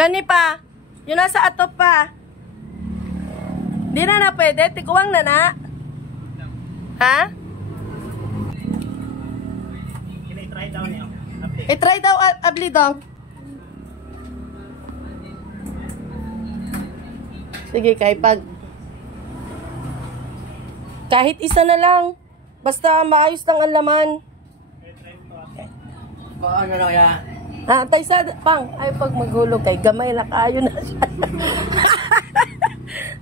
Kani pa. Yun nasa atop pa. Di na pwede. Tikuwang na na. Ha? I-try daw niyo. I-try daw abli dong. Sige, kahit isa na lang. Basta maayos lang ang laman. Paano na kaya? Tay sa pang. Ay, pag maghulog kay gamay na kayo na siya.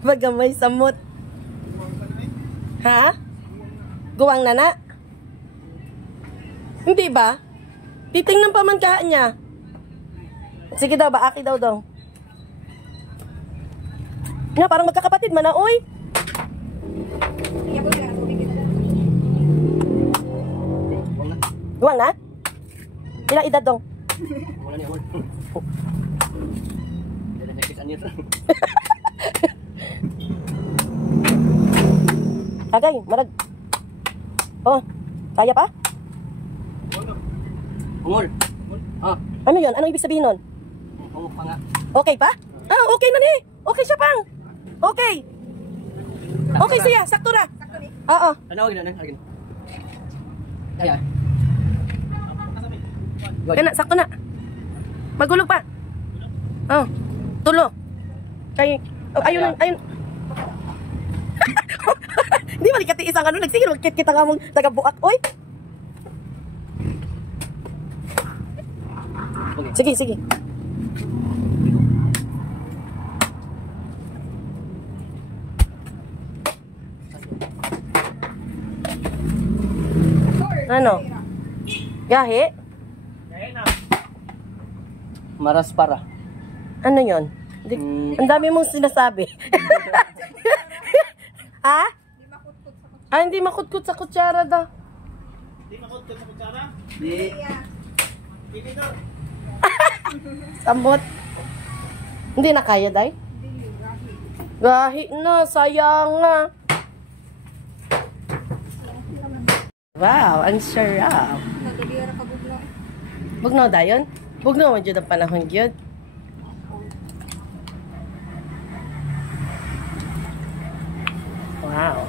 Pag gamay samot. Ha? Guwang na na? Hindi ba? Titingnan pa man ka niya. Sige daw, baaki daw dong. Nga, parang magkakapatid man na, oy. Guwang na? Ilang edad dong? Wala niya, wala. Dala niya kisan niya. Agay, marag. Oh, kaya pa? Ungol. Oh. Ano yun? Anong ibig sabihin nun? Ungol pa nga. Okay pa? Ah, okay na ni. Okay siya pang. Okay. Okay siya, sakto na. Oo. Ano gina na? Agin. Kaya. Kana, sakto na. Magulog pa. Oh, tulo. Kay, oh, ayun, ayun. Hindi mo likati isang ano, nagsigil, magkit kita nga mong taga-buak. Oy! Okay. Sige, sige. Ano? Yahe? Maras para. Ano yon? Ang dami mong sinasabi. Ha? Ah, hindi makutkot sa kutsara daw. Hindi makutkot sa kutsara? Di. Hindi daw. Samot. Hindi na kaya, day? Gahi na, sayang nga. Wow, ang sarap. Bugnaw dayon? Bugnaw man dyan ang panahon yun. Wow.